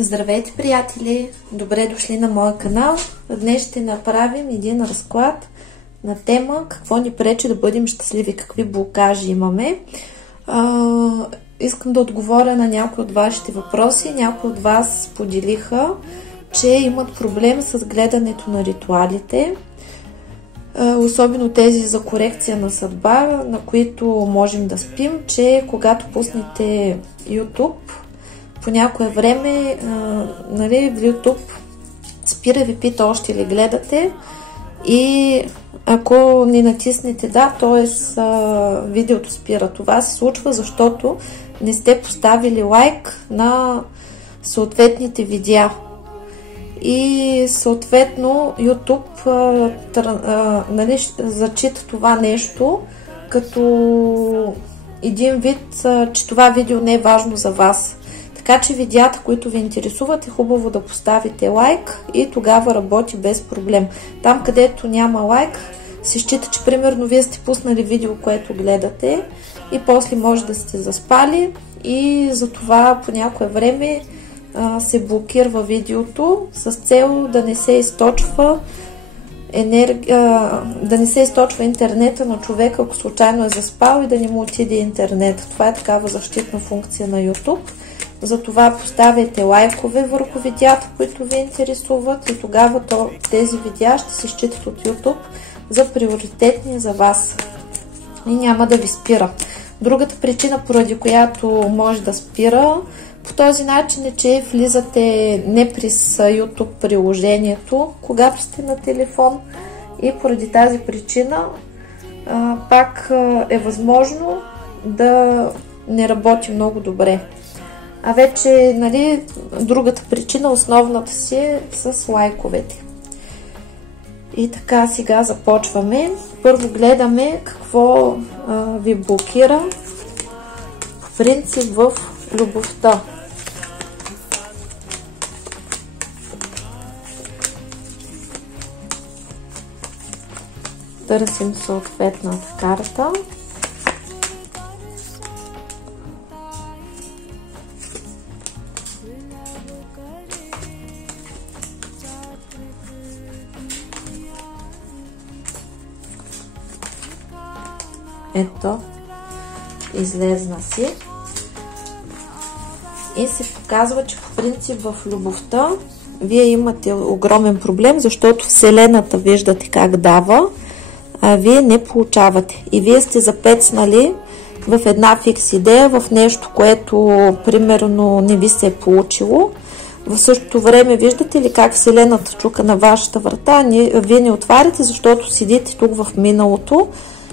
Здравейте, приятели! Добре дошли на моя канал. Днес ще направим един разклад на тема какво ни пречи да бъдем щастливи, какви блокажи имаме. Искам да отговоря на някои от вашите въпроси. Някои от вас споделиха, че имат проблем с гледането на ритуалите, особено тези за корекция на съдба, на които можем да спим, че когато пуснете YouTube, по някое време в YouTube спира, ви пита още ли гледате, и ако не натиснете да, т.е. видеото спира. Това се случва, защото не сте поставили лайк на съответните видеа. И съответно YouTube зачита това нещо като един вид, че това видео не е важно за вас. Така че видеята, които ви интересуват, е хубаво да поставите лайк и тогава работи без проблем. Там, където няма лайк, се счита, че примерно вие сте пуснали видео, което гледате и после може да сте заспали и затова по някое време се блокира видеото с цел да не се източва интернета на човека, ако случайно е заспал, и да не му отиде интернет. Това е такава защитна функция на YouTube. Затова поставяйте лайкове върху видеята, които ви интересуват, и тогава тези видеа ще се считат от YouTube за приоритетни за вас и няма да ви спира. Другата причина, поради която може да спира по този начин, е, че влизате не през YouTube приложението, когато сте на телефон, и поради тази причина пак е възможно да не работи много добре. А вече, другата причина, основната си е с лайковете. И така, сега започваме. Първо гледаме какво ви блокира по принцип в любовта. Търсим съответната карта. Ето, излезна си и се показва, че по принцип в любовта вие имате огромен проблем, защото Вселената виждате как дава, а вие не получавате. И вие сте запецнали в една фикс идея, в нещо, което примерно не ви се е получило. В същото време виждате ли как Вселената чука на вашата врата, вие не отваряте, защото седите тук в миналото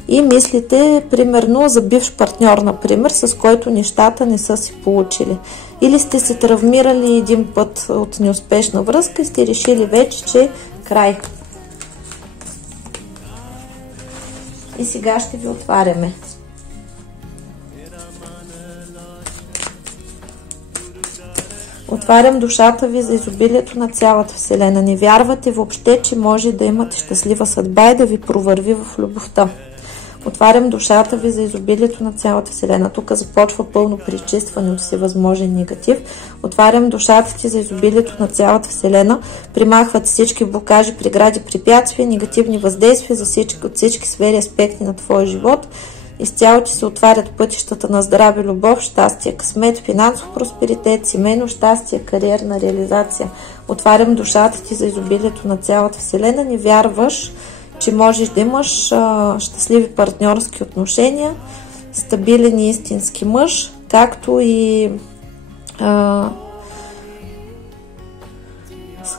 и мислите, примерно, за бивш партньор, например, с който нещата не са си получили. Или сте се травмирали един път от неуспешна връзка и сте решили вече, че край. И сега ще ви отваряме. Отварям душата ви за изобилието на цялата Вселена. Не вярвате въобще, че може да имате щастлива съдба и да ви провърви в любовта. Отварям душата ви за изобилието на цялата Вселена. Тук започва пълно пречистване от всевъзможен негатив. Отварям душата ти за изобилието на цялата Вселена. Примахват всички блокажи, прегради, препятствия, негативни въздействия от всички сфери, аспекти на твоя живот. Изцяло ти се отварят пътищата на здраве, любов, щастие, късмет, финансов просперитет, семейно щастие, кариерна реализация. Отварям душата ти за изобилието на цялата Вселена. Не вярваш, че можеш да имаш щастливи партньорски отношения, стабилен и истински мъж, както и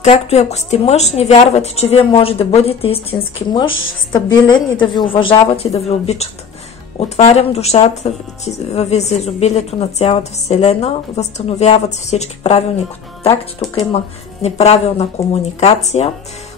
Както и ако сте мъж, не вярвате, че вие може да бъдете истински мъж, стабилен и да ви уважават и да ви обичат. Отварям душата ви за изобилието на цялата Вселена, възстановяват се всички правилни контакти, тук има неправилна комуникация.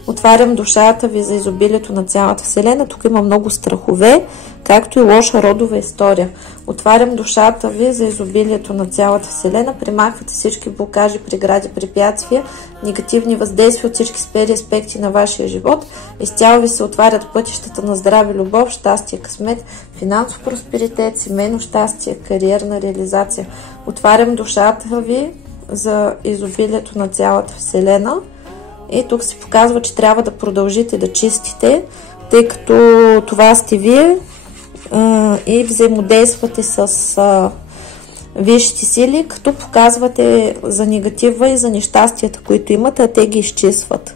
Отварям душата ви за изобилието на цялата Вселена, тук има много страхове, както и лоша родова история. Отварям душата ви за изобилието на цялата Вселена, примахвате всички блокажи, прегради, препятствия, негативни въздействия от всички сфери и аспекти на вашия живот. Изцяло ви се отварят пътищата на здраве, любов, щастие, късмет, финансов просперитет, семейно щастие, кариерна реализация. Отварям душата ви за изобилието на цялата Вселена. И тук се показва, че трябва да продължите да чистите, тъй като това сте вие и взаимодействате с висшите сили, като показвате за негатива и за нещастията, които имате, а те ги изчистват.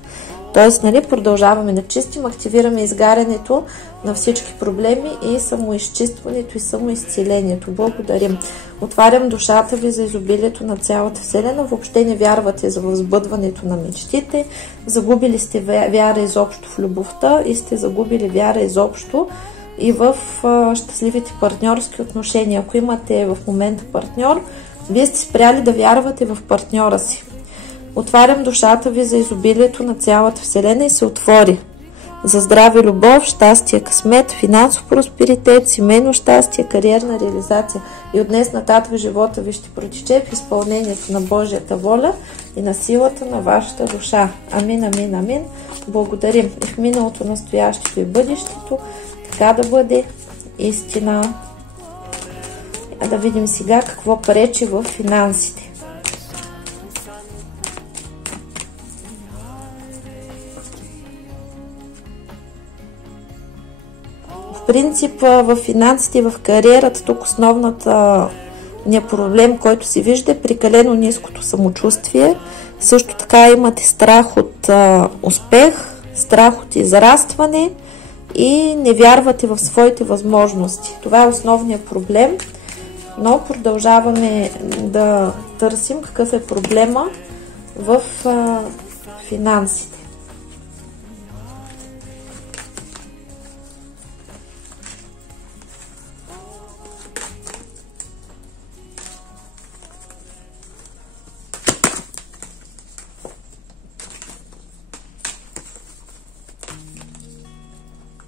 Тоест, нали, продължаваме да чистим, активираме изгарянето на всички проблеми и самоизчистването и самоизцелението. Благодарим. Отварям душата ви за изобилието на цялата Вселена. Въобще не вярвате за възбъдването на мечтите. Загубили сте вяра изобщо в любовта и сте загубили вяра изобщо и в щастливите партньорски отношения. Ако имате в момента партньор, вие сте спряли да вярвате в партньора си. Отварям душата ви за изобилието на цялата Вселена и се отвори за здраве, любов, щастие, късмет, финансов просперитет, семейно щастие, кариерна реализация. И от днес нататък живота ви ще протече в изпълнението на Божията воля и на силата на вашата душа. Амин, амин, амин. Благодарим и в миналото, настоящето и бъдещето. Така да бъде истина. А да видим сега какво пречи в финансите. В принцип в финансите и в кариерата тук основната проблем, който се вижда, е прекалено ниското самочувствие. Също така имате страх от успех, страх от израстване и не вярвате в своите възможности. Това е основният проблем, но продължаваме да търсим какъв е проблема в финансите.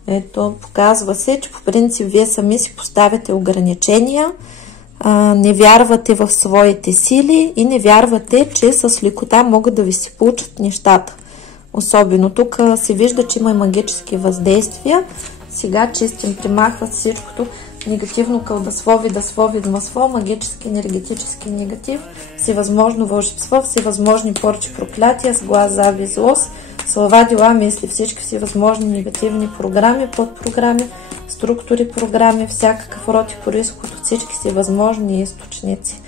Ето, показва се, че по принцип вие сами си поставяте ограничения, не вярвате в своите сили и не вярвате, че с лекота могат да ви се получат нещата. Особено тук се вижда, че има и магически въздействия. Сега чистим, примахват всичкото негативно кълдасво, видасло, видмасло, магически, енергетически негатив, всевъзможно вълшебство, всевъзможни порчи, проклятия, сглаз, завист, злост, слова, дела, мисли, всички всевъзможни негативни програми, подпрограми, структури, програми, всякакъв род и произход от всички всевъзможни източници.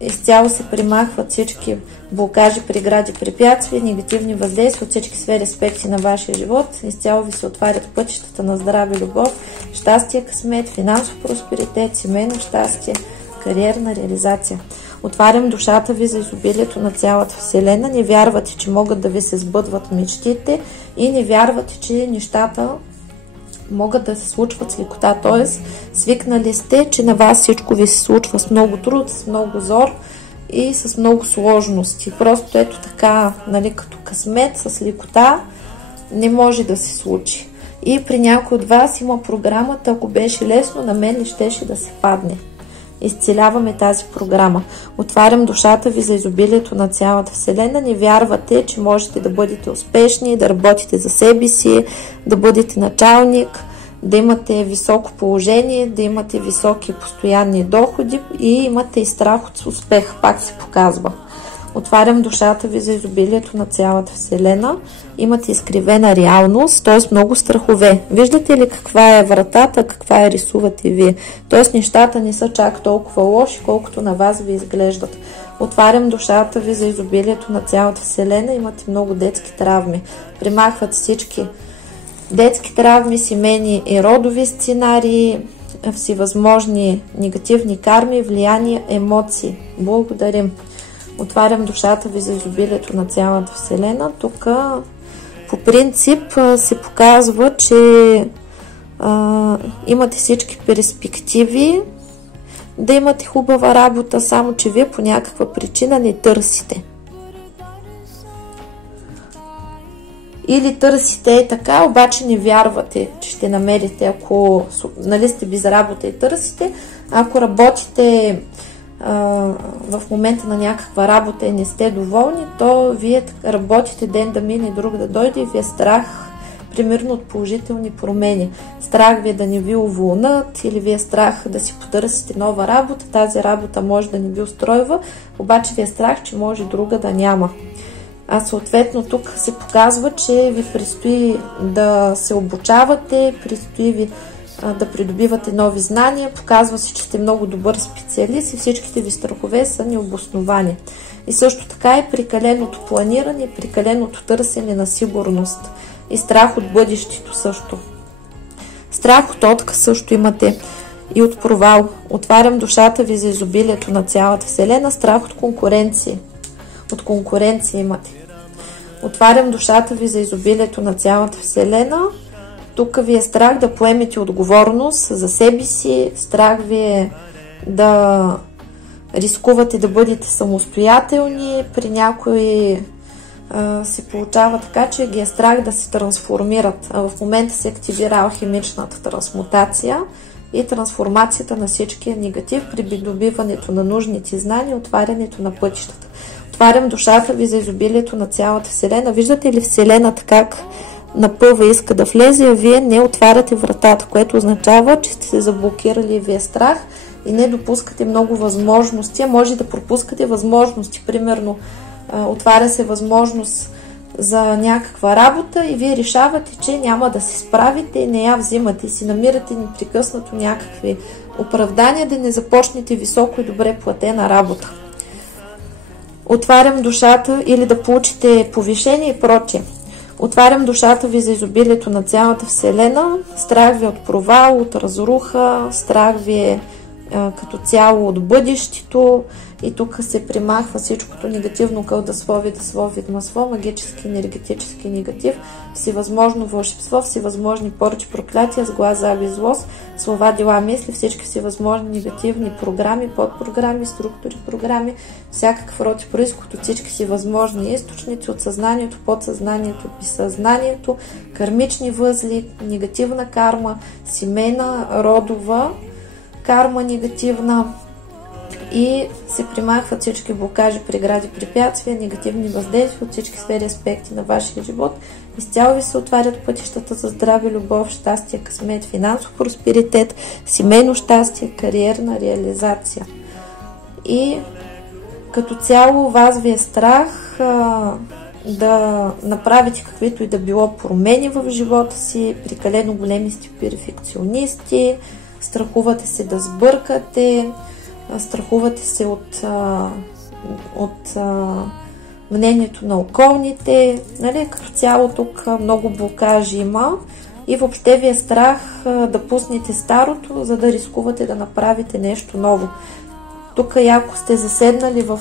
Изцяло се примахват всички блокажи, прегради, препятствия, негативни въздействия от всички сфери, аспекти на вашия живот. Изцяло ви се отварят пътищата на здраве, любов, щастие, късмет, финансов просперитет, семейно щастие, кариерна реализация. Отварям душата ви за изобилието на цялата Вселена. Не вярвате, че могат да ви се сбъдват мечтите и не вярвате, че нещата могат да се случват с лекота. Т.е. свикнали сте, че на вас всичко ви се случва с много труд, с много зор и с много сложности. Просто ето така, нали, като късмет, с лекота не може да се случи. И при някой от вас има програмата, ако беше лесно, на мен ли щеше да се падне. Изцеляваме тази програма. Отварям душата ви за изобилието на цялата Вселена. Не вярвате, че можете да бъдете успешни, да работите за себе си, да бъдете началник, да имате високо положение, да имате високи постоянни доходи и имате и страх от успех. Пак се показва. Отварям душата ви за изобилието на цялата Вселена. Имате изкривена реалност, т.е. много страхове. Виждате ли каква е вратата, каква я рисувате вие? Т.е. нещата не са чак толкова лоши, колкото на вас ви изглеждат. Отварям душата ви за изобилието на цялата Вселена. Имате много детски травми. Примахват всички детски травми, семейни и родови сценарии, всевъзможни негативни карми, влияния, емоции. Благодарим. Отварям душата ви за изобилието на цялата Вселена. Тук по принцип се показва, че имате всички перспективи да имате хубава работа, само че вие по някаква причина не търсите. Или търсите така, обаче не вярвате, че ще намерите, ако нали, сте без работа и търсите. Ако работите в момента на някаква работа и не сте доволни, то вие работите ден да мине, друг да дойде и ви е страх, примерно от положителни промени. Страх ви е да не ви уволнат или ви е страх да си потърсите нова работа. Тази работа може да не ви устройва, обаче ви е страх, че може друга да няма. А съответно тук се показва, че ви предстои да се обучавате, предстои ви да придобивате нови знания, показва се, че сте много добър специалист и всичките ви страхове са необосновани. И също така е прекаленото планиране, прекаленото търсене на сигурност и страх от бъдещето също. Страх от отказ също имате и от провал. Отварям душата ви за изобилието на цялата Вселена. Страх от конкуренция. От конкуренция имате. Отварям душата ви за изобилието на цялата Вселена. Тук ви е страх да поемете отговорност за себе си. Страх ви е да рискувате да бъдете самостоятелни. При някои се получава така, че ги е страх да се трансформират. А в момента се активира алхимичната трансмутация и трансформацията на всичкия негатив при придобиването на нужните знания, отварянето на пътищата. Отварям душата ви за изобилието на цялата Вселена. Виждате ли Вселената как напълва и иска да влезе, а вие не отваряте вратата, което означава, че сте се заблокирали и ви е страх и не допускате много възможности, а може да пропускате възможности. Примерно, отваря се възможност за някаква работа и вие решавате, че няма да се справите и не я взимате. Си намирате непрекъснато някакви оправдания да не започнете високо и добре платена работа. Отварям душата или да получите повишение и прочее. Отварям душата ви за изобилието на цялата Вселена. Страх ви от провал, от разруха, страх ви е като цяло от бъдещето и тук се примахва всичкото негативно, кълдаслови, видмасло, магически, енергетически негатив, всевъзможно вълшебство, всевъзможни поръчи, проклятия, сглаз, завист, злост, слова, дела, мисли, всички всевъзможни негативни програми, подпрограми, структури, програми, всякакъв род и произход от всички всевъзможни източници, от съзнанието, подсъзнанието, безсъзнанието, кармични възли, негативна карма, семейна, родова, карма негативна и се примахват всички блокажи, прегради, препятствия, негативни въздействия от всички сфери аспекти на вашия живот. Изцяло ви се отварят пътищата за здраве, любов, щастие, късмет, финансов просперитет, семейно щастие, кариерна реализация. И като цяло вас ви е страх да направите каквито и да било промени в живота си, прекалено големи сте перфекционисти, страхувате се да сбъркате, страхувате се от мнението на околните, нали? Като цяло тук много блокажи има и въобще ви е страх да пуснете старото, за да рискувате да направите нещо ново. Тук яко сте заседнали в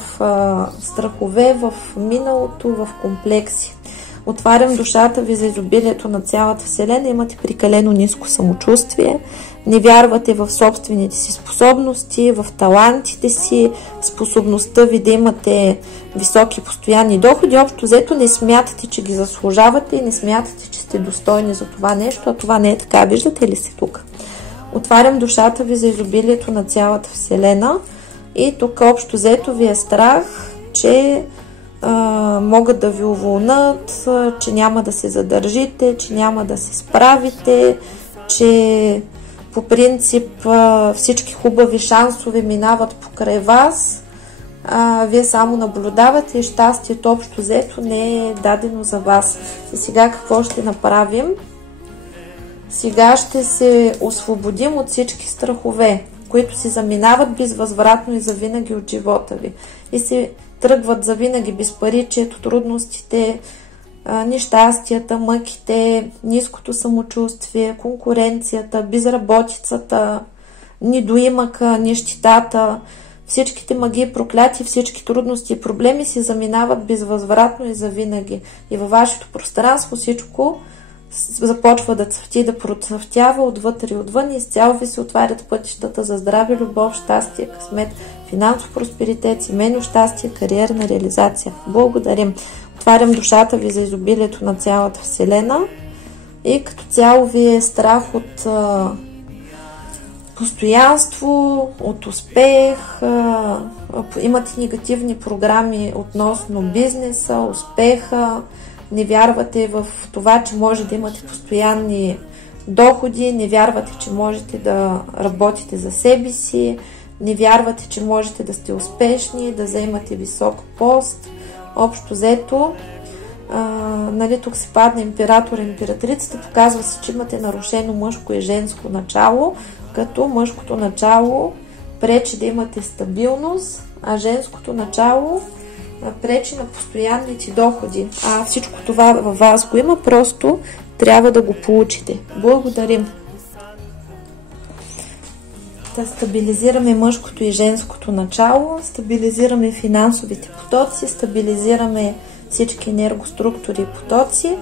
страхове, в миналото, в комплекси. Отварям душата ви за изобилието на цялата Вселена. Имате прекалено ниско самочувствие. Не вярвате в собствените си способности, в талантите си, способността ви да имате високи постоянни доходи. Общо взето не смятате, че ги заслужавате и не смятате, че сте достойни за това нещо, а това не е така. Виждате ли се тук? Отварям душата ви за изобилието на цялата Вселена и тук общо взето ви е страх, че могат да ви уволнат, че няма да се задържите, че няма да се справите, че по принцип всички хубави шансове минават покрай вас, вие само наблюдавате и щастието общо взето не е дадено за вас. И сега какво ще направим? Сега ще се освободим от всички страхове, които си заминават безвъзвратно и завинаги от живота ви. И се тръгват завинаги безпаричието, трудностите, нещастията, мъките, ниското самочувствие, конкуренцията, безработицата, недоимъка, нищетата. всичките магии, проклятия, всички трудности и проблеми се заминават безвъзвратно и завинаги. И във вашето пространство всичко започва да цъфти, да процъфтява отвътре и отвън и изцяло ви се отварят пътищата за здраве, любов, щастие, късмет, финансов просперитет, семейно щастие, кариерна реализация. Благодарим! Отварям душата ви за изобилието на цялата Вселена и като цяло ви е страх от постоянство, от успех, имате негативни програми относно бизнеса, успеха, не вярвате в това, че може да имате постоянни доходи, не вярвате, че можете да работите за себе си, не вярвате, че можете да сте успешни, да заемате висок пост. Общо взето, тук се падна император и императрицата, показва се, че имате нарушено мъжко и женско начало, като мъжкото начало пречи да имате стабилност, а женското начало пречи на постоянните доходи. А всичко това във вас го има, просто трябва да го получите. Благодарим! Да стабилизираме мъжкото и женското начало, стабилизираме финансовите потоци, стабилизираме всички енергоструктури и потоци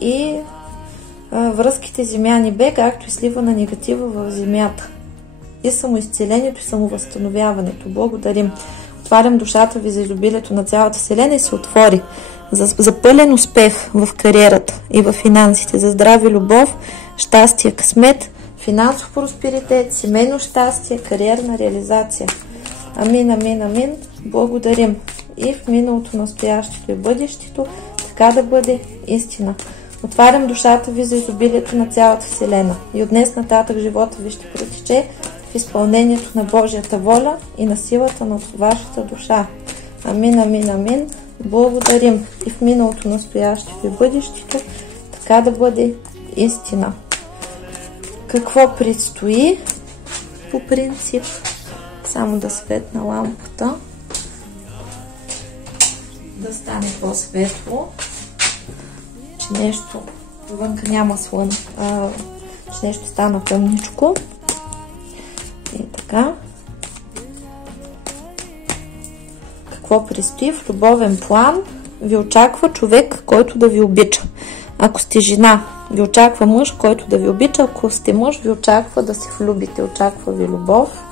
и връзките Земя-Небе, както и слива на негатива в Земята. И самоизцелението и самовъзстановяването. Благодарим! Отварям душата ви за изобилието на цялата Вселена и се отвори за пълен успех в кариерата и в финансите, за здраве, любов, щастие, късмет, финансов просперитет, семейно щастие, кариерна реализация. Амин, амин, амин. Благодарим. И в миналото, настоящето и бъдещето, така да бъде истина. Отварям душата ви за изобилието на цялата Вселена. И от днес нататък живота ви ще протече в изпълнението на Божията воля и на силата на вашата душа. Амин, амин, амин. Благодарим. И в миналото, настоящето и бъдещето, така да бъде истина. Какво предстои? По принцип, само да светна лампата, да стане по-светло, че нещо вънка няма слън, че нещо стана тъмничко. И така. Какво предстои? В любовен план ви очаква човек, който да ви обича. Ако сте жена, ви очаква мъж, който да ви обича. Ако сте мъж, ви очаква да се влюбите. Очаква ви любов.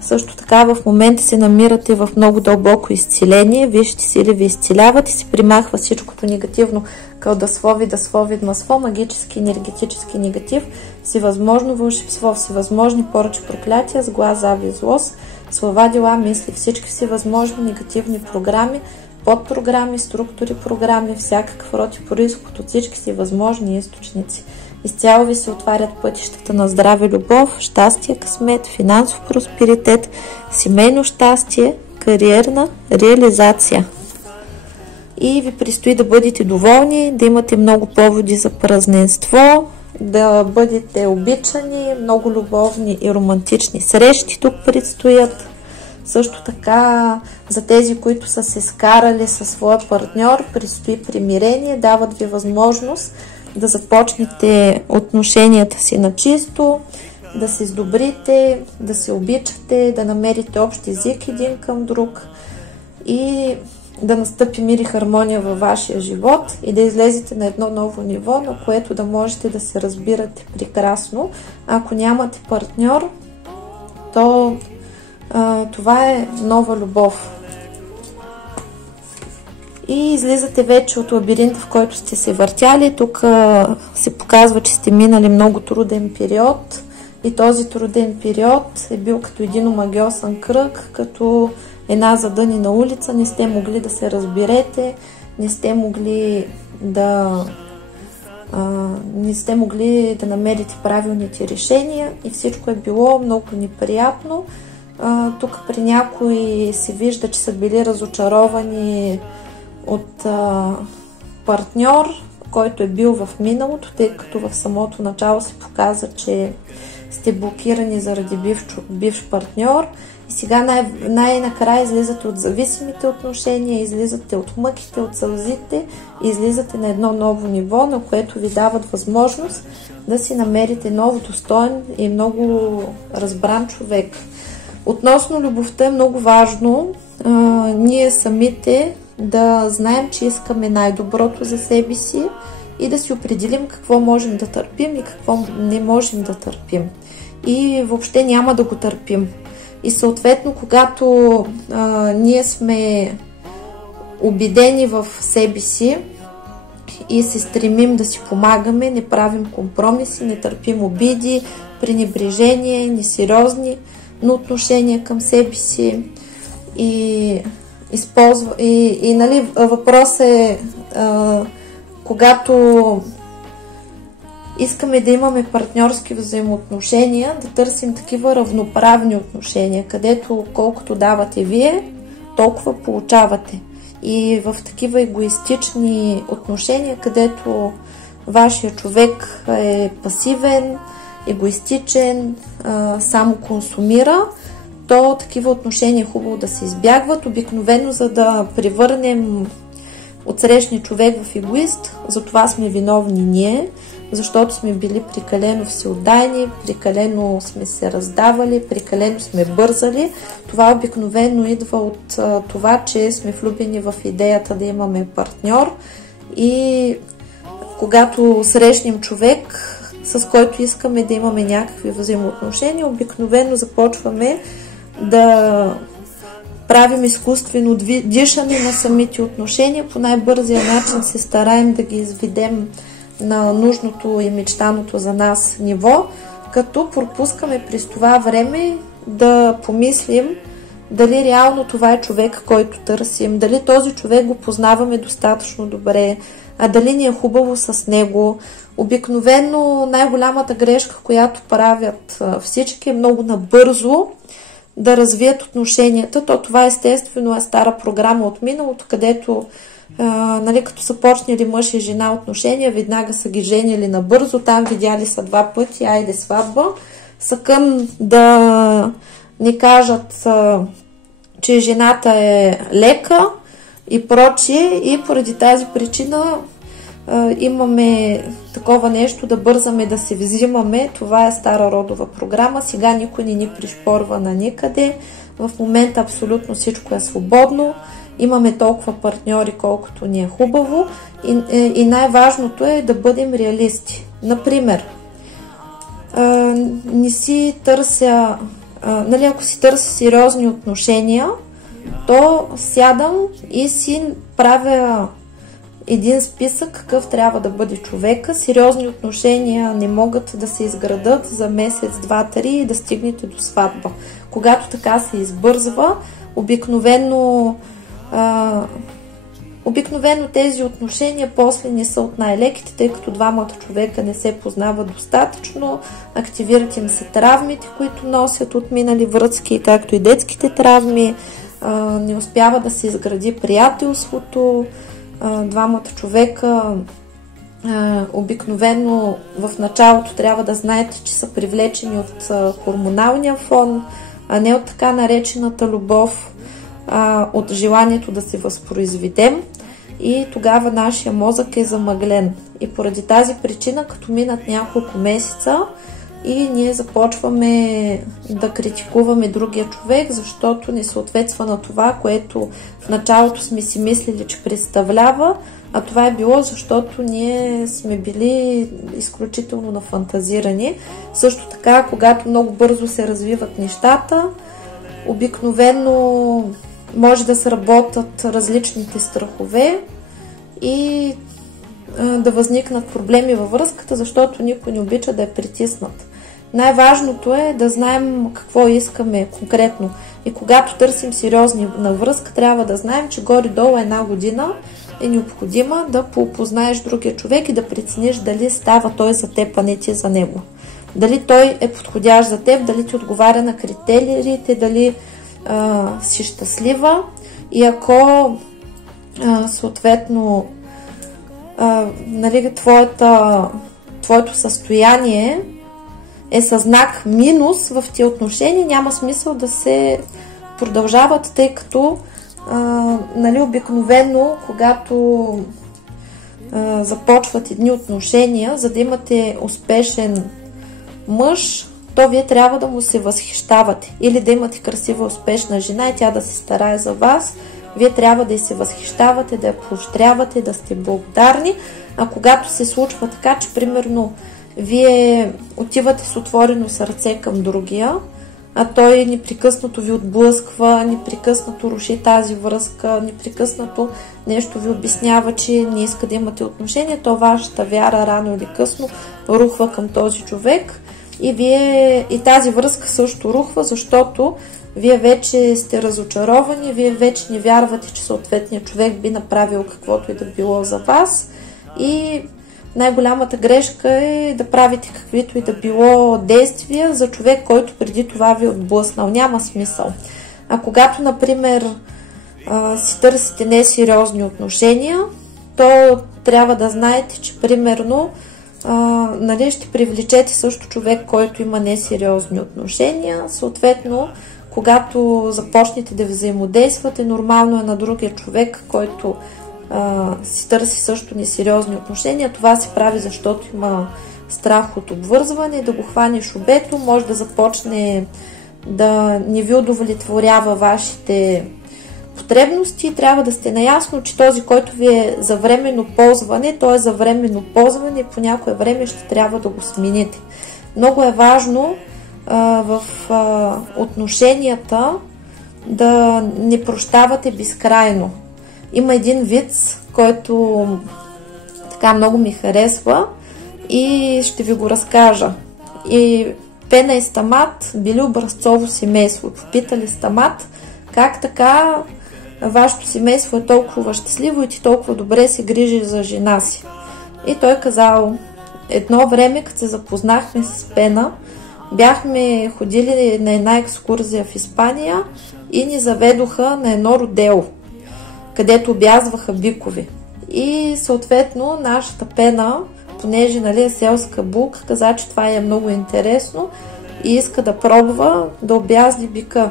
Също така в момента се намирате в много дълбоко изцеление. Висшите сили ви изцеляват и се примахва всичкото негативно, кълдасво, видасло, видмасло, магически, енергетически негатив, всевъзможно вълшебство, всевъзможни поръчи, проклятия, сглаз, завист, злост, слова, дела, мисли, всички всевъзможни негативни програми, подпрограми, структури, програми, всякакъв род и произход от всички си възможни източници. Изцяло ви се отварят пътищата на здраве, любов, щастие, късмет, финансов просперитет, семейно щастие, кариерна реализация. И ви предстои да бъдете доволни, да имате много поводи за празненство, да бъдете обичани, много любовни и романтични срещи тук предстоят. Също така за тези, които са се скарали със своя партньор, предстои примирение, дават ви възможност да започнете отношенията си на чисто, да се сдобрите, да се обичате, да намерите общ език един към друг и да настъпи мир и хармония във вашия живот и да излезете на едно ново ниво, на което да можете да се разбирате прекрасно. Ако нямате партньор, то това е нова любов. И излизате вече от лабиринта, в който сте се въртяли. Тук се показва, че сте минали много труден период и този труден период е бил като един омагьосан кръг, като една задънена улица, не сте могли да се разберете, не сте могли да намерите правилните решения и всичко е било много неприятно. Тук при някои се вижда, че са били разочаровани от партньор, който е бил в миналото, тъй като в самото начало се показа, че сте блокирани заради бивш партньор и сега най-накрая излизате от зависимите отношения, излизате от мъките, от сълзите и излизате на едно ново ниво, на което ви дават възможност да си намерите нов, достоен и много разбран човек. Относно любовта е много важно ние самите да знаем, че искаме най-доброто за себе си и да си определим какво можем да търпим и какво не можем да търпим. И въобще няма да го търпим. И съответно, когато ние сме убедени в себе си и се стремим да си помагаме, не правим компромиси, не търпим обиди, пренебрежение, несериозни отношения към себе си и нали, въпрос е когато искаме да имаме партньорски взаимоотношения, да търсим такива равноправни отношения, където колкото давате вие, толкова получавате. И в такива егоистични отношения, където вашия човек е пасивен, егоистичен, само консумира, то такива отношения е хубаво да се избягват. Обикновено, за да превърнем отсрещния човек в егоист, за това сме виновни ние, защото сме били прекалено всеотдайни, прекалено сме се раздавали, прекалено сме бързали. Това обикновено идва от това, че сме влюбени в идеята да имаме партньор и когато срещнем човек, с който искаме да имаме някакви взаимоотношения, обикновено започваме да правим изкуствено дишане на самите отношения. По най-бързия начин се стараем да ги изведем на нужното и мечтаното за нас ниво, като пропускаме през това време да помислим дали реално това е човек, който търсим, дали този човек го познаваме достатъчно добре, а дали ни е хубаво с него. Обикновено най-голямата грешка, която правят всички, е много набързо да развият отношенията. Това естествено е стара програма от миналото, където нали, като са почнали мъж и жена отношения, веднага са ги женили набързо, там видяли са 2 пъти, айде сватба, са към да ни кажат, че жената е лека и прочие, и поради тази причина имаме такова нещо да бързаме да се взимаме. Това е стара родова програма. Сега никой не ни пришпорва на никъде. В момента абсолютно всичко е свободно. Имаме толкова партньори, колкото ни е хубаво. И най-важното е да бъдем реалисти. Например, не си търся, нали, ако си търся сериозни отношения, то сядам и си правя един списък какъв трябва да бъде човека. Сериозни отношения не могат да се изградат за месец, 2, 3 и да стигнете до сватба. Когато така се избързва, обикновено тези отношения после не са от най-леките, тъй като двамата човека не се познават достатъчно, активират им се травмите, които носят от минали връзки, както и детските травми, не успява да се изгради приятелството. Двамата човека обикновено в началото трябва да знаете, че са привлечени от хормоналния фон, а не от така наречената любов, от желанието да се възпроизведем, и тогава нашия мозък е замъглен. И поради тази причина, като минат няколко месеца и ние започваме да критикуваме другия човек, защото не съответства на това, което в началото сме си мислили, че представлява, а това е било, защото ние сме били изключително нафантазирани. Също така, когато много бързо се развиват нещата, обикновено може да сработят различните страхове и да възникнат проблеми във връзката, защото никой не обича да е притиснат. Най-важното е да знаем какво искаме конкретно. И когато търсим сериозни на връзка, трябва да знаем, че горе-долу 1 година е необходима да поопознаеш другия човек и да прецениш дали става той за теб, а не ти за него. Дали той е подходящ за теб, дали ти отговаря на критериите, дали си щастлива. И ако съответно нали, твоето състояние е със знак минус в тия отношения, няма смисъл да се продължават, тъй като нали, обикновено, когато започват едни отношения, за да имате успешен мъж, то вие трябва да му се възхищавате. Или да имате красива, успешна жена и тя да се старае за вас. Вие трябва да й се възхищавате, да я поощрявате, да сте благодарни. А когато се случва така, че примерно вие отивате с отворено сърце към другия, а той непрекъснато ви отблъсква, непрекъснато руши тази връзка, непрекъснато нещо ви обяснява, че не иска да имате отношение, то вашата вяра рано или късно рухва към този човек и тази връзка също рухва, защото вие вече сте разочаровани, вие вече не вярвате, че съответният човек би направил каквото и да било за вас и най-голямата грешка е да правите каквито и да било действия за човек, който преди това ви е отблъснал. Няма смисъл. А когато, например, си търсите несериозни отношения, то трябва да знаете, че примерно ще привлечете също човек, който има несериозни отношения. Съответно, когато започнете да взаимодействате, нормално е на другия човек, който си търси също несериозни отношения. Това се прави, защото има страх от обвързване, да го хване шубето, може да започне да не ви удовлетворява вашите потребности. Трябва да сте наясно, че този, който ви е за временно ползване, той е за временно ползване и по някое време ще трябва да го смените. Много е важно в отношенията да не прощавате безкрайно. Има един виц, който така много ми харесва и ще ви го разкажа. И Пена и Стамат били образцово семейство. Попитали Стамат, как така вашето семейство е толкова щастливо и ти толкова добре се грижиш за жена си. И той казал, едно време, като се запознахме с Пена, бяхме ходили на една екскурзия в Испания и ни заведоха на едно родело, където обязваха бикови. И съответно нашата Пена, понеже е селска булка, каза, че това е много интересно и иска да пробва да обязли бика.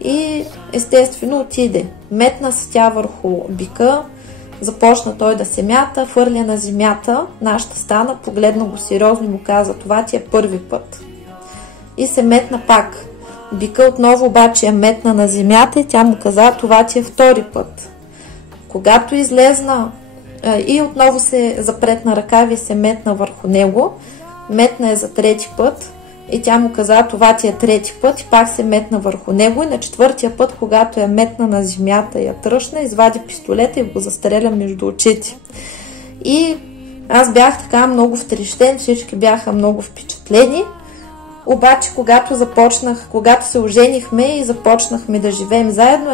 И естествено отиде. Метна се тя върху бика, започна той да се мята, хвърля на земята, нашата стана, погледна го сериозно и му каза, това ти е първи път. И се метна пак. Бика отново обаче я метна на земята и тя му каза, това ти е втори път. Когато излезна и отново се запретна ръкави и се метна върху него, метна е за трети път и тя му каза, това ти е трети път и пак се метна върху него и на четвъртия път, когато я метна на земята и я тръщна, извади пистолета и го застреля между очите. И аз бях така много втрещен, всички бяха много впечатлени. Обаче, когато се оженихме и започнахме да живеем заедно,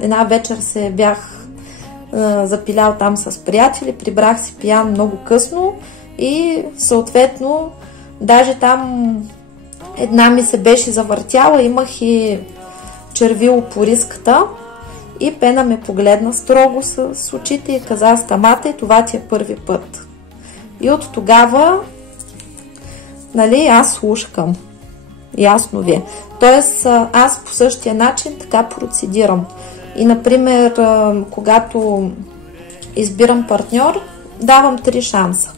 една вечер се бях запилял там с приятели, прибрах се пиян много късно и съответно даже там една ми се беше завъртяла, имах и червило по риската и Пена ме погледна строго с очите и каза, Стамата, това ти е първи път. И от тогава аз слушкам. Ясно ви е. Тоест, аз по същия начин така процедирам. И, например, когато избирам партньор, давам 3 шанса.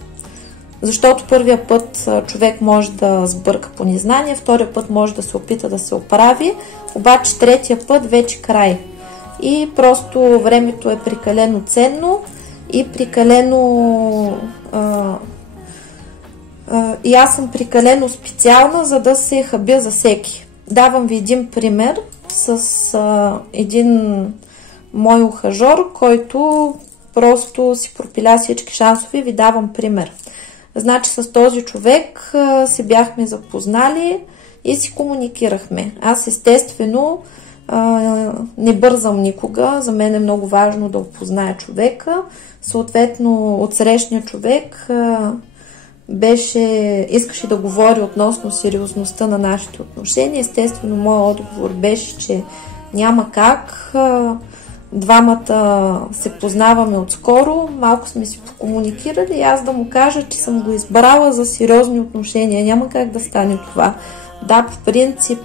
Защото първия път човек може да сбърка по незнание, втория път може да се опита да се оправи, обаче третия път вече край. И просто времето е прекалено ценно и прекалено... и аз съм прекалено специална, за да се хабя за всеки. Давам ви един пример с един мой ухажор, който просто си пропиля всички шансове. Ви давам пример. Значи с този човек се бяхме запознали и си комуникирахме. Аз естествено не бързам никога. За мен е много важно да опозная човека. Съответно от срещния човек искаше да говори относно сериозността на нашите отношения. Естествено, моят отговор беше, че няма как. Двамата се познаваме отскоро, малко сме си покомуникирали и аз да му кажа, че съм го избрала за сериозни отношения. Няма как да стане това. Да, по принцип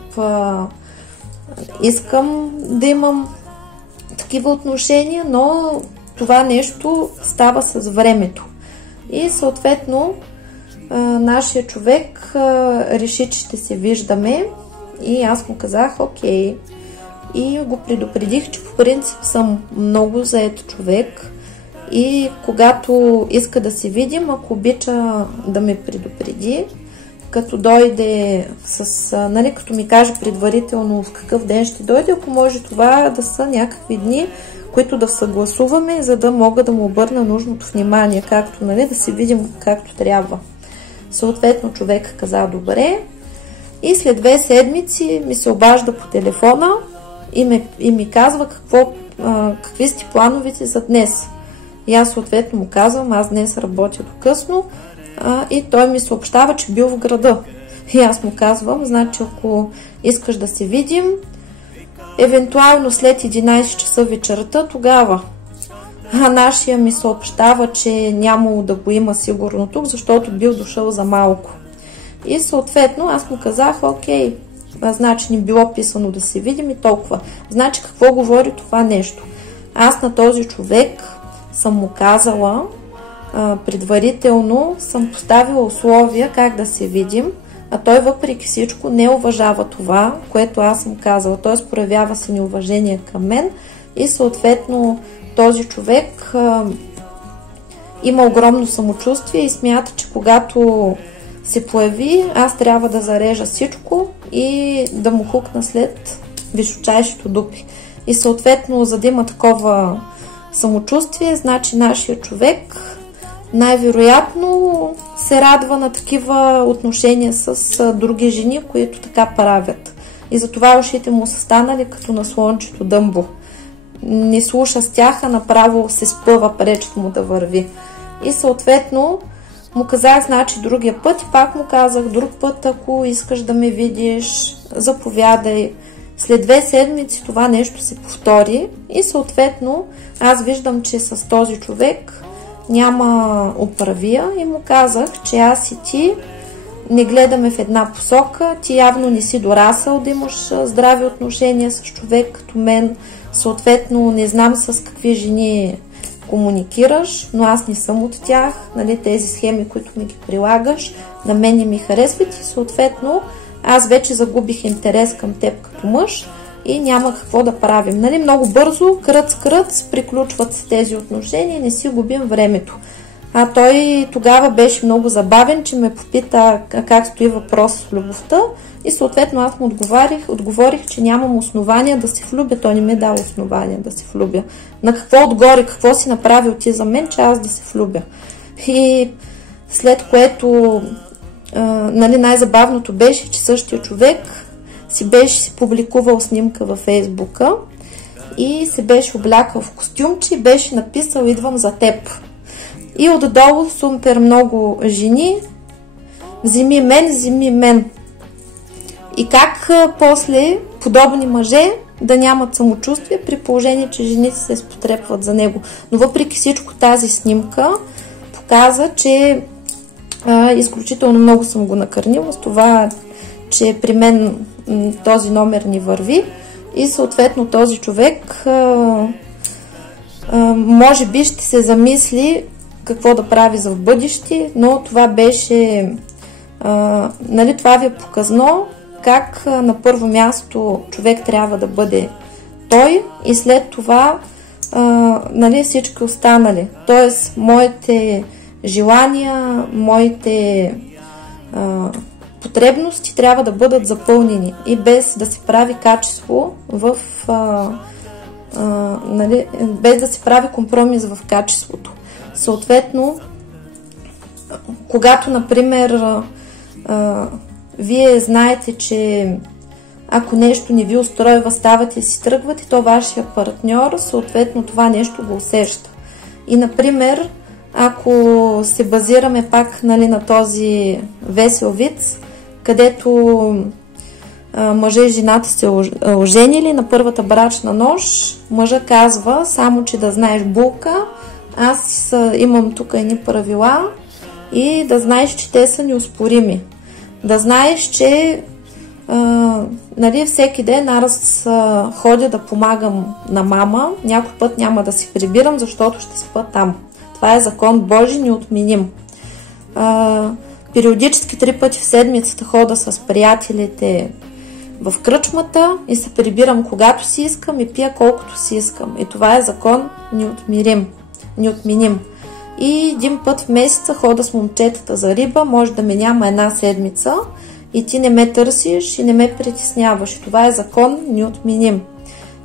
искам да имам такива отношения, но това нещо става с времето. И съответно нашия човек реши, че ще се виждаме и аз му казах окей. И го предупредих, че по принцип съм много заед човек и когато иска да се видим, ако обича да ме предупреди, като дойде като ми каже предварително в какъв ден ще дойде, ако може това да са някакви дни, които да съгласуваме, за да мога да му обърна нужното внимание, както да се видим както трябва. Съответно човек каза добре и след 2 седмици ми се обажда по телефона и ми казва какви сте плановете за днес. И аз съответно му казвам, аз днес работя до късно и той ми съобщава, че бил в града. И аз му казвам, значи ако искаш да се видим, евентуално след 11 часа вечерта, тогава. А нашия ми съобщава, че нямало да го има сигурно тук, защото бил дошъл за малко. И съответно аз му казах, окей, значи ни било писано да се видим и толкова. Значи какво говори това нещо? Аз на този човек съм му казала, предварително съм поставила условия как да се видим, а той въпреки всичко не уважава това, което аз съм казала. Т.е. проявява се неуважение към мен и съответно този човек има огромно самочувствие и смята, че когато се появи, аз трябва да зарежа всичко и да му хукна след височайшето дупи. И съответно, за да има такова самочувствие, значи нашия човек най-вероятно се радва на такива отношения с други жени, които така правят. И затова ушите му са станали като на слончето Дъмбо. Не слуша с тях, а направо се спъва, пречат му да върви. И съответно му казах, значи другия път и пак му казах, друг път, ако искаш да ме видиш, заповядай. След 2 седмици това нещо се повтори и съответно аз виждам, че с този човек няма оправия и му казах, че аз и ти не гледаме в една посока, ти явно не си дорасъл да имаш здрави отношения с човек като мен, съответно не знам с какви жени комуникираш, но аз не съм от тях, тези схеми, които ми ги прилагаш, на мен не ми харесват и съответно аз вече загубих интерес към теб като мъж и няма какво да правим. Много бързо, кръц, приключват се тези отношения и не си губим времето. А той тогава беше много забавен, че ме попита как стои въпрос с любовта и съответно аз му отговорих, че нямам основания да се влюбя. Той не ми дал основания да се влюбя. На какво отгоре, какво си направил ти за мен, че аз да се влюбя. И след което най-забавното беше, че същия човек си беше публикувал снимка във Фейсбука и се беше облякал в костюмче и беше написал "Идвам за теб". И отдолу супер много жени, вземи мен. И как после подобни мъже да нямат самочувствие при положение, че жените се изпотрепват за него. Но въпреки всичко тази снимка показа, че изключително много съм го накърнила с това, че при мен този номер не върви и съответно този човек може би ще се замисли какво да прави за в бъдеще, но това беше това ви е показно как на първо място човек трябва да бъде той и след това всички останали. Тоест моите желания, моите потребности трябва да бъдат запълнени и без да се прави качество без да се прави компромис в качеството. Съответно, когато, например, вие знаете, че ако нещо не ви устройва, ставате и си тръгвате, то вашия партньор, съответно това нещо го усеща. И, например, ако се базираме пак на този весел виц, където мъжа и жената се оженили на първата брачна нощ, мъжа казва, само че да знаеш, булка, аз имам тук едни правила и да знаеш, че те са неоспорими. Да знаеш, че всеки ден аз ходя да помагам на мама, някой път няма да си прибирам, защото ще спа там. Това е закон Божи, неотменим. периодически 3 пъти в седмицата хода с приятелите в кръчмата и се прибирам когато си искам и пия колкото си искам. И това е закон неотменим. И 1 път в месеца хода с момчетата за риба, може да ме няма 1 седмица и ти не ме търсиш и не ме притесняваш. И това е закон неотменим.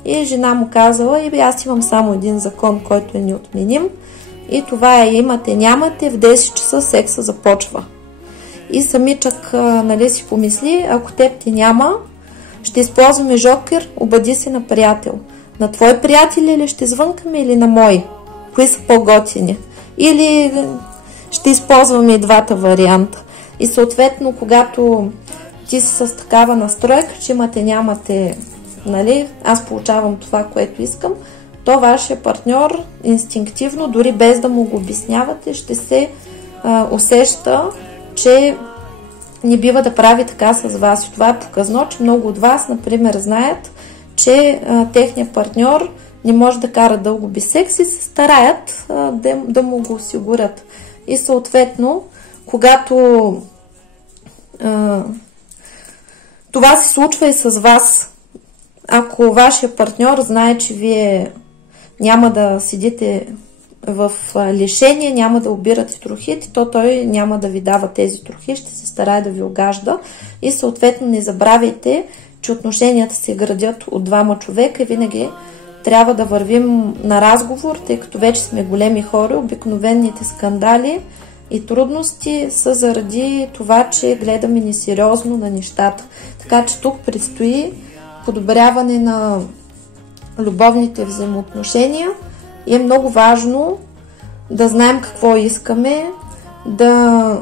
И жена му казала, и аз имам само един закон, който е неотменим. И това е имате, нямате, в 10 часа секса започва. И самичък, нали, си помисли, ако теб ти няма, ще използваме жокер, обади се на приятел. На твой приятел ли ще звънкаме или на мой? Кои са по-готини? Или ще използваме и двата варианта. И съответно, когато ти си с такава настройка, че имате, нямате, нали, аз получавам това, което искам, то вашия партньор инстинктивно, дори без да му го обяснявате, ще се усеща, че не бива да прави така с вас. И това е показно, че много от вас, например, знаят, че техният партньор не може да кара дълго без секс и се стараят да му го осигурят. И съответно, когато това се случва и с вас, ако вашия партньор знае, че вие няма да седите в лишение, няма да обирате трохите, то той няма да ви дава тези трохи, ще се старае да ви огажда. И съответно не забравяйте, че отношенията се градят от двама човека и винаги трябва да вървим на разговор, тъй като вече сме големи хора. Обикновените скандали и трудности са заради това, че гледаме несериозно на нещата. Така че тук предстои подобряване на любовните взаимоотношения и е много важно да знаем какво искаме, да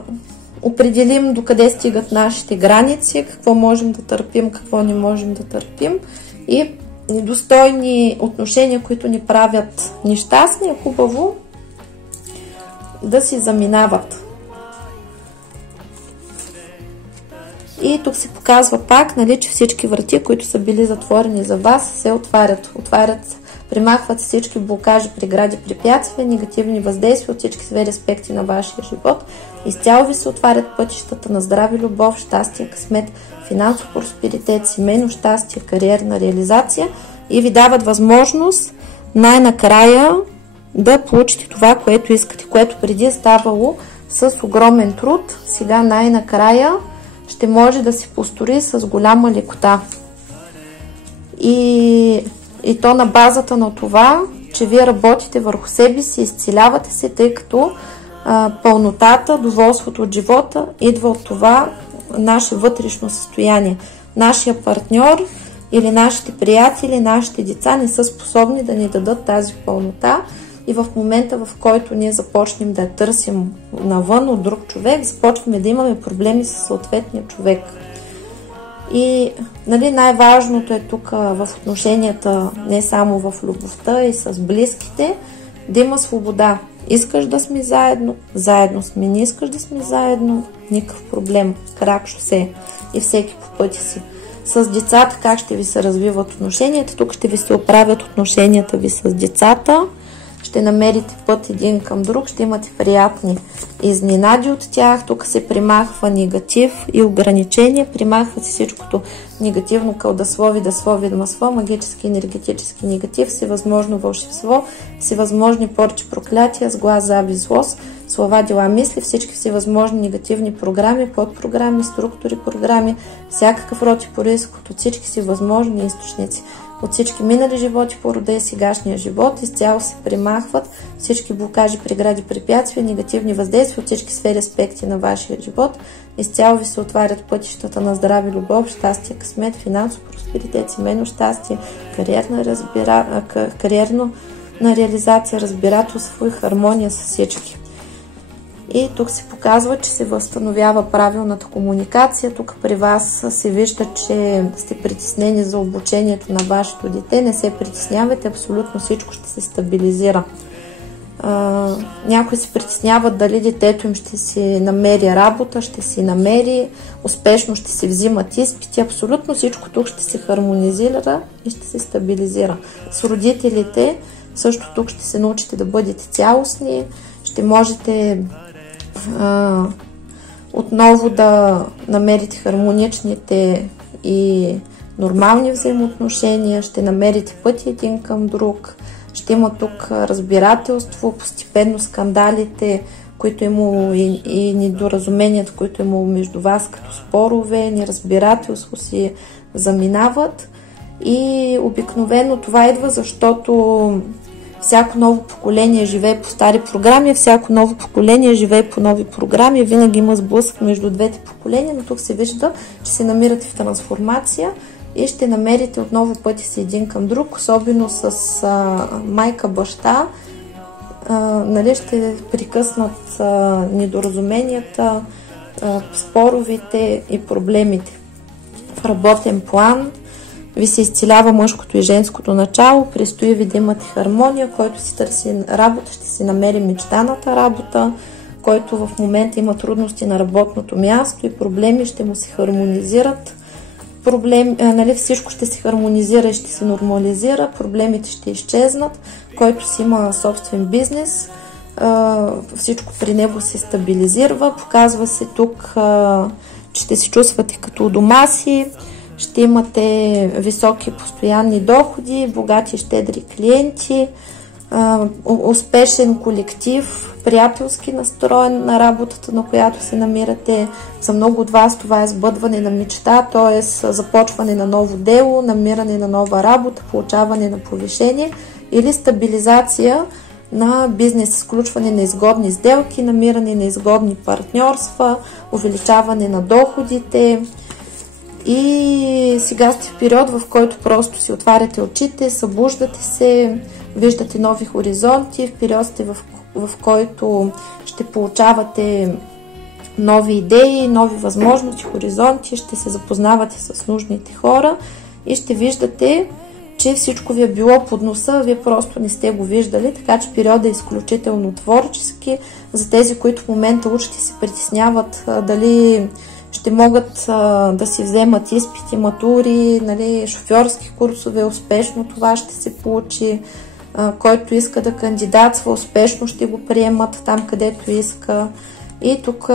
определим докъде стигат нашите граници, какво можем да търпим, какво не можем да търпим и недостойни отношения, които ни правят нещастни, е хубаво да си заминават. И тук се показва пак, нали, че всички врати, които са били затворени за вас, се отварят, примахват всички блокажи, прегради, препятствия, негативни въздействия от всички сфери, аспекти на вашия живот. Изцяло ви се отварят пътищата на здраве, любов, щастие, късмет, финансов просперитет, семейно щастие, кариерна реализация и ви дават възможност най-накрая да получите това, което искате, което преди е ставало с огромен труд. Сега най-накрая ще може да се построи с голяма лекота. И то на базата на това, че вие работите върху себе си, изцелявате се, тъй като пълнотата, доволството от живота идва от това наше вътрешно състояние. Нашия партньор или нашите приятели, нашите деца не са способни да ни дадат тази пълнота и в момента, в който ние започнем да я търсим навън от друг човек, започваме да имаме проблеми с съответния човек. И нали, най-важното е тук в отношенията, не само в любовта и с близките, да има свобода. Искаш да сме заедно, заедно сме. Не искаш да сме заедно, никакъв проблем. Крак шосе и всеки по пътя си. С децата как ще ви се развиват отношенията? Тук ще ви се оправят отношенията ви с децата. Ще намерите път един към друг, ще имате приятни изненади от тях. Тук се примахва негатив и ограничения, примахва се всичкото негативно, кълдаслови, даслови, масло, магически, енергетически негатив, всевъзможно вълшебство, всевъзможни порчи, проклятия, сглаз, завист, злост, слова, дела, мисли, всички всевъзможни негативни програми, подпрограми, структури, програми, всякакъв род и произход от всички всевъзможни източници. От всички минали животи по рода и сегашния живот изцяло се примахват всички блокажи, прегради, препятствия, негативни въздействия от всички сфери, аспекти на вашия живот. Изцяло ви се отварят пътищата на здраве, любов, щастие, късмет, финансов просперитет, семейно щастие, кариерна реализация, разбирателство и хармония с всички. И тук се показва, че се възстановява правилната комуникация. Тук при вас се вижда, че сте притеснени за обучението на вашето дете. Не се притеснявайте, абсолютно всичко ще се стабилизира. Някои се притесняват дали детето им ще си намери работа, ще си намери, успешно ще се взимат изпити. Абсолютно всичко тук ще се хармонизира и ще се стабилизира. С родителите също тук ще се научите да бъдете цялостни, ще можете отново да намерите хармоничните и нормални взаимоотношения, ще намерите пъти един към друг, ще има тук разбирателство, постепенно скандалите, които е имало и недоразуменията, които е имало между вас като спорове, неразбирателство си заминават. И обикновено това идва, защото всяко ново поколение живее по стари програми, всяко ново поколение живее по нови програми, винаги има сблъсък между двете поколения, но тук се вижда, че се намирате в трансформация и ще намерите отново пъти си един към друг, особено с майка, баща, нали, ще прекъснат недоразуменията, споровете и проблемите. В работен план ви се изцелява мъжкото и женското начало, предстои ви да имате хармония, който си търси работа, ще си намери мечтаната работа, който в момента има трудности на работното място и проблеми ще му се хармонизират. Нали, всичко ще се хармонизира и ще се нормализира, проблемите ще изчезнат, който си има собствен бизнес, всичко при него се стабилизира, показва се тук, че ще се чувствате като у дома си, ще имате високи постоянни доходи, богати и щедри клиенти, успешен колектив, приятелски настроен на работата, на която се намирате. За много от вас това е сбъдване на мечта, т.е. започване на ново дело, намиране на нова работа, получаване на повишение или стабилизация на бизнес, изключване на изгодни сделки, намиране на изгодни партньорства, увеличаване на доходите. И сега сте в период, в който просто си отваряте очите, събуждате се, виждате нови хоризонти, в период сте, в който ще получавате нови идеи, нови възможности, хоризонти, ще се запознавате с нужните хора и ще виждате, че всичко ви е било под носа, вие просто не сте го виждали, така че периодът е изключително творчески. За тези, които в момента учите, се притесняват дали ще могат да си вземат изпити, матури, нали, шофьорски курсове, успешно това ще се получи. Който иска да кандидатства, успешно ще го приемат там, където иска. И тук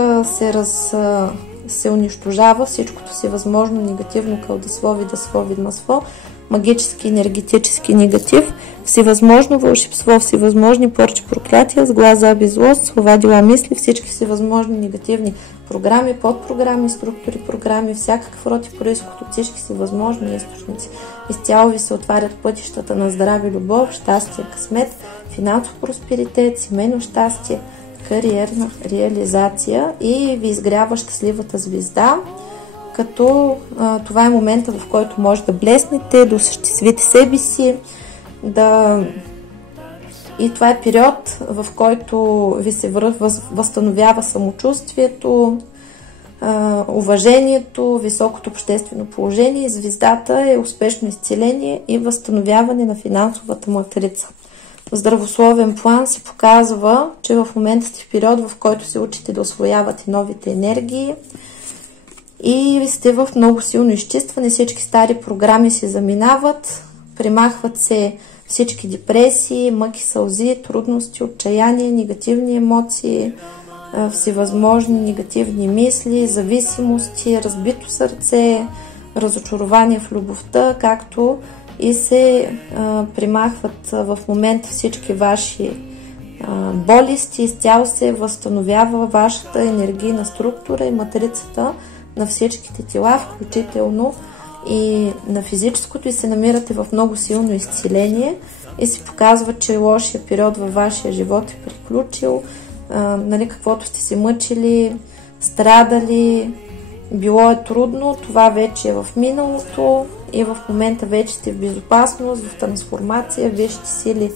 се унищожава всичкото си възможно негативно, кълдесло, видасло, видмасло, магически, енергетически негатив, всевъзможно вълшебство, всевъзможни порчи, проклятия, сглаз, заби, злост, слова, дела, мисли, всички всевъзможни негативни програми, подпрограми, структури, програми, всякакъв род и произход от всички си възможни източници. Изцяло ви се отварят пътищата на здраве, любов, щастие, късмет, финансов просперитет, семейно щастие, кариерна реализация и ви изгрява щастливата звезда, като това е момента, в който може да блеснете, да осъществите себе си, и това е период, в който ви се възстановява самочувствието, уважението, високото обществено положение. Звездата е успешно изцеление и възстановяване на финансовата матрица. В здравословен план се показва, че в момента сте в период, в който се учите да усвоявате новите енергии и сте в много силно изчистване. Всички стари програми се заминават, премахват се всички депресии, мъки, сълзи, трудности, отчаяние, негативни емоции, всевъзможни негативни мисли, зависимости, разбито сърце, разочарование в любовта, както и се премахват в момента всички ваши болести, изцяло се възстановява вашата енергийна структура и матрицата на всичките тела, включително и на физическото, и се намирате в много силно изцеление и се показва, че лошия период във вашия живот е приключил, нали, каквото сте се мъчили, страдали, било е трудно, това вече е в миналото и в момента вече сте в безопасност, в трансформация, висшите сили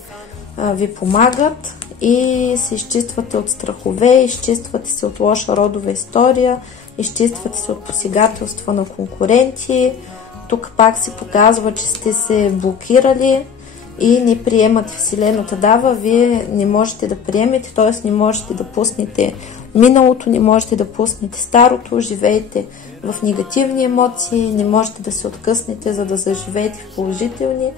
ви помагат и се изчиствате от страхове, изчиствате се от лоша родова история, изчиствате се от посегателства на конкуренти. Тук пак се показва, че сте се блокирали и не приемате. Вселената дава, вие не можете да приемете, т.е. не можете да пуснете миналото, не можете да пуснете старото, живеете в негативни емоции, не можете да се откъснете, за да заживеете в положителни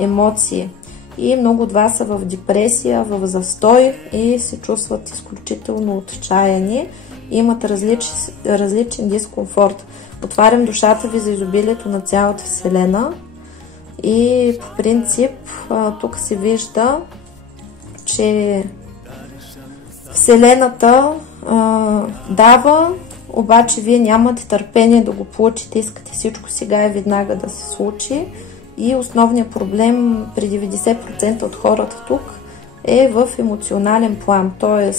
емоции. И много от вас са в депресия, в застой и се чувстват изключително отчаяни. и имат различен дискомфорт. Отварям душата ви за изобилието на цялата Вселена и по принцип тук се вижда, че Вселената дава, обаче вие нямате търпение да го получите, искате всичко сега и веднага да се случи. И основният проблем при 90% от хората тук е в емоционален план, т.е.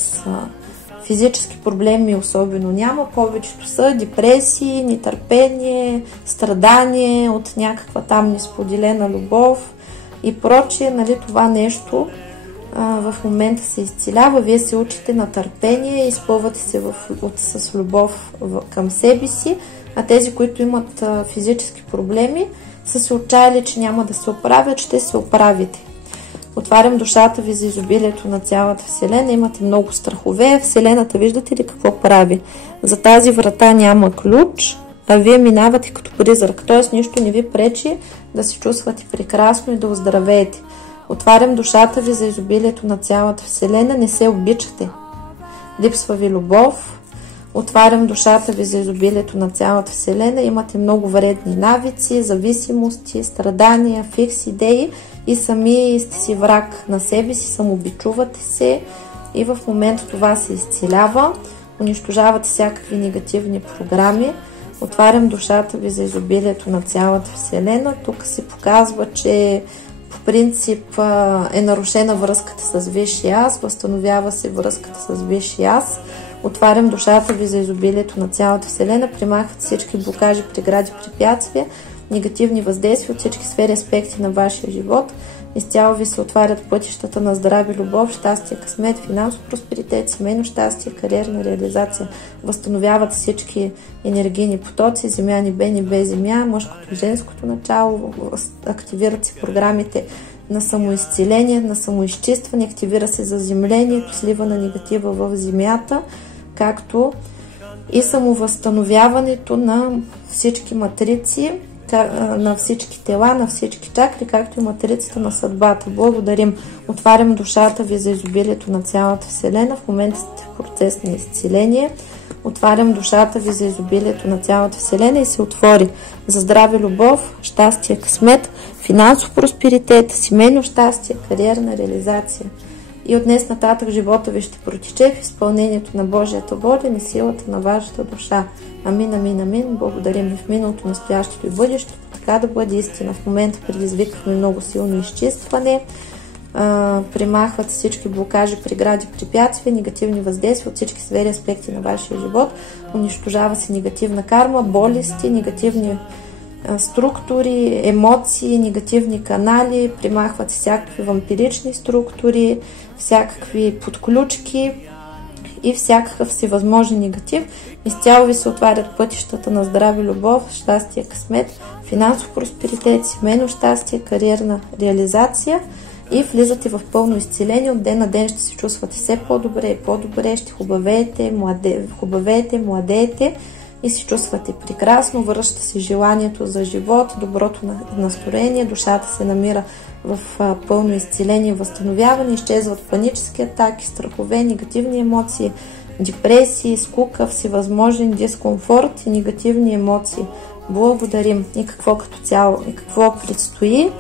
физически проблеми особено няма, повечето са депресии, нетърпение, страдание от някаква там несподелена любов и прочие. Нали, това нещо в момента се изцелява, вие се учите на търпение, изпълвате се с любов към себе си, а тези, които имат физически проблеми, са се отчаяли, че няма да се оправят, ще се оправите. Отварям душата ви за изобилието на цялата Вселена, имате много страхове, Вселената виждате ли какво прави? За тази врата няма ключ, а вие минавате като призрак, т.е. нищо не ви пречи да се чувствате прекрасно и да оздравеете. Отварям душата ви за изобилието на цялата Вселена, не се обичате. Липсва ви любов. Отварям душата ви за изобилието на цялата Вселена, имате много вредни навици, зависимости, страдания, фикс идеи и сами сте си враг на себе си, самообичувате се и в момента това се изцелява. Унищожавате всякакви негативни програми. Отварям душата ви за изобилието на цялата Вселена. Тук се показва, че по принцип е нарушена връзката с Висшия аз, възстановява се връзката с Висшия аз. Отварям душата ви за изобилието на цялата Вселена, примахват всички блокажи, прегради, препятствия, негативни въздействия от всички сфери аспекти на вашия живот. Изцяло ви се отварят пътищата на здраве, любов, щастие, късмет, финансов просперитет, семейно щастие, кариерна реализация. Възстановяват всички енергийни потоци, земя, небе, небе, земя, мъжкото и женското начало, активират се програмите на самоизцеление, на самоизчистване, активира се заземлението, слива на негатива в земята, както и самовъзстановяването на всички матрици, на всички тела, на всички чакри, както и матрицата на съдбата. Благодарим. Отварям душата ви за изобилието на цялата Вселена. В момента сте в процес на изцеление. Отварям душата ви за изобилието на цялата Вселена и се отвори за здраве, любов, щастие, късмет, финансов просперитет, семейно щастие, кариерна реализация. И от днес нататък живота ви ще протече в изпълнението на Божията воля и на силата на вашата душа. Амин, амин, амин. Благодарим ви в миналото, настоящето и бъдещето. Така да бъде истина. В момента предизвикахме много силно изчистване. Примахват всички блокажи, прегради, препятствия, негативни въздействия от всички сфери аспекти на вашия живот. Унищожава се негативна карма, болести, негативни структури, емоции, негативни канали, примахват всякакви вампирични структури, всякакви подключки и всякакъв всевъзможен негатив. Изцяло ви се отварят пътищата на здраве, любов, щастие, късмет, финансов просперитет, семейно щастие, кариерна реализация и влизате в пълно изцеление. От ден на ден ще се чувствате все по-добре и по-добре, ще хубавеете, младеете и се чувствате прекрасно, връща се желанието за живот, доброто настроение, душата се намира в пълно изцеление, възстановяване, изчезват панически атаки, страхове, негативни емоции, депресии, скука, всевъзможен дискомфорт и негативни емоции. Благодарим. И какво като цяло, и какво предстои.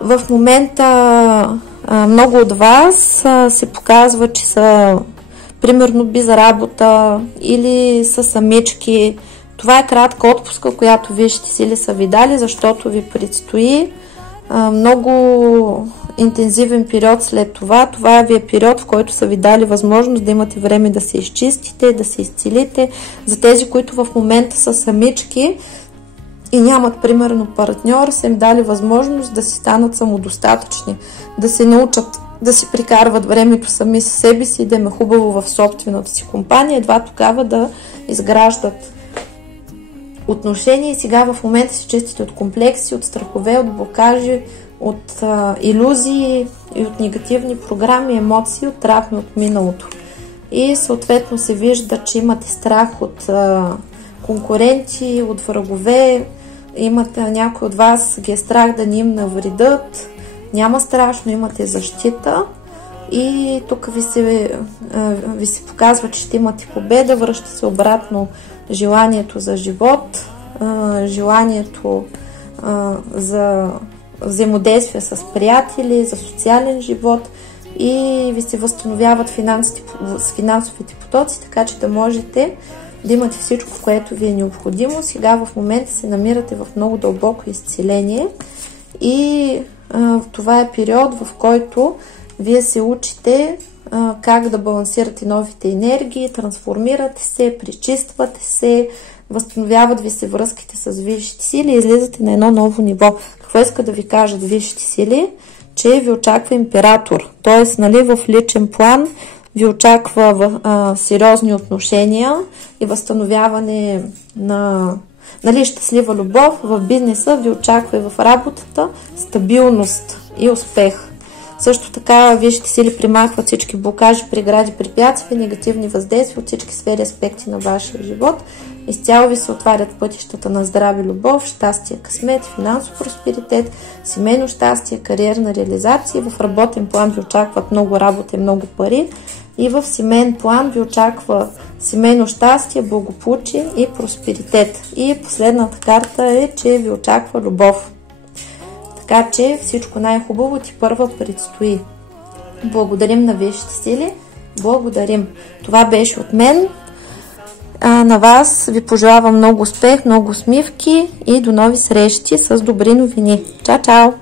В момента много от вас се показва, че са примерно без работа или са самички. Това е кратка отпуска, която вие ще си ли са ви дали, защото ви предстои много интензивен период след това. Това ви е период, в който са ви дали възможност да имате време да се изчистите, да се изцелите. За тези, които в момента са самички и нямат примерно партньор, са им дали възможност да си станат самодостатъчни, да се научат да си прикарват времето сами със себе си и да им е хубаво в собствената си компания, едва тогава да изграждат отношения. И сега в момента се чистите от комплекси, от страхове, от блокажи, от илюзии и от негативни програми, емоции, от травми от миналото. И съответно се вижда, че имате страх от конкуренти, от врагове, някой от вас ги е страх да ни им навредят. Няма страшно, имате защита И тук ви се показва, че ще имате победа, връща се обратно желанието за живот, желанието за взаимодействие с приятели, за социален живот и ви се възстановяват финансовите потоци, така че да можете да имате всичко, което ви е необходимо. Сега в момента се намирате в много дълбоко изцеление и това е период, в който вие се учите как да балансирате новите енергии, трансформирате се, пречиствате се, възстановяват ви се връзките с висшите сили и излизате на едно ново ниво. Какво иска да ви кажат висшите сили? Че ви очаква император. Т.е. в личен план ви очаква сериозни отношения и възстановяване на щастлива любов. В бизнеса ви очаква и в работата стабилност и успех. Също така висшите сили примахват всички блокажи, прегради, препятствия, негативни въздействия от всички сфери аспекти на вашия живот. Изцяло ви се отварят пътищата на здраве, любов, щастие, късмет, финансов просперитет, семейно щастие, кариерна реализация. В работен план ви очакват много работа и много пари. И в семейен план ви очаква семейно щастие, благополучие и просперитет. И последната карта е, че ви очаква любов. Така че всичко най-хубаво ти първа предстои. Благодарим на висшите сили. Благодарим. Това беше от мен. На вас ви пожелавам много успех, много усмивки и до нови срещи с добри новини. Чао, чао!